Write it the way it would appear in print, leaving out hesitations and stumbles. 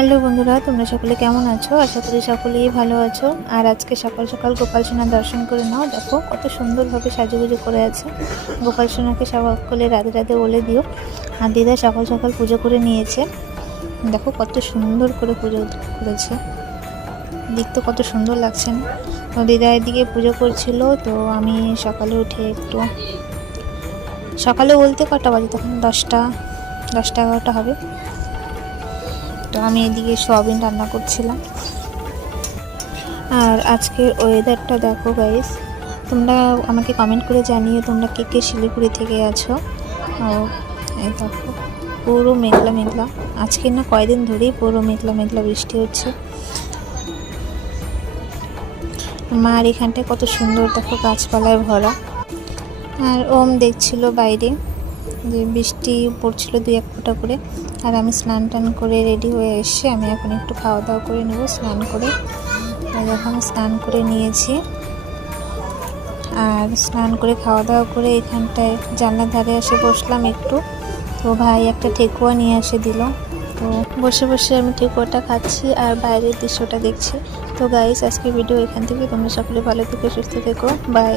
Hello বন্ধুরা, তোমরা সকলে কেমন আছো? আশা করি সকলেই ভালো আছো। আর আজকে সকাল সকাল গোপাল সোনার দর্শন করে নাও। দেখো কত সুন্দরভাবে সাজুগুজু করে আছে। গোপাল সোনাকে সকলে রাধে রাধে বলে দিও। আর দিদা সকাল সকাল পুজো করে নিয়েছে। দেখো কত সুন্দর করে পুজো করেছে, দেখতে কত সুন্দর লাগছে না? তো দিদা এদিকে পুজো করছিল, তো আমি সকালে উঠে একটু, সকালে বলতে কটা বাজে তখন 10টা 11টা হবে। তো আমি এদিকে সোয়াবিন রান্না করছিলাম। আর আজকের ওয়েদারটা দেখো গাইস, তোমরা আমাকে কমেন্ট করে জানিয়ে তোমরা কে কে শিলিগুড়ি থেকে আছো। ও এই দেখো পুরো মেঘলা মেঘলা, আজকে না কয়দিন ধরেই পুরো মেঘলা মেঘলা বৃষ্টি হচ্ছে। মার এখানটায় কত সুন্দর দেখো গাছপালায় ভরা। আর ওম দেখছিল বাইরে যে বৃষ্টি পড়ছিল 2-1 ফোঁটা করে। আর আমি স্নান টান করে রেডি হয়ে এসে আমি এখন একটু খাওয়া দাওয়া করে নেব স্নান করে। এখন স্নান করে নিয়েছি, আর স্নান করে খাওয়া দাওয়া করে এখানটায় জানলার ধারে এসে বসলাম একটু। তো ভাই একটা ঠেকুয়া নিয়ে এসে দিল, তো বসে বসে আমি ঠেকুয়াটা খাচ্ছি আর বাইরের দৃশ্যটা দেখছি। তো গাইস, আজকের ভিডিও এখান থেকে। তোমরা সকলে ভালো থেকো, সুস্থ থেকো, বাই।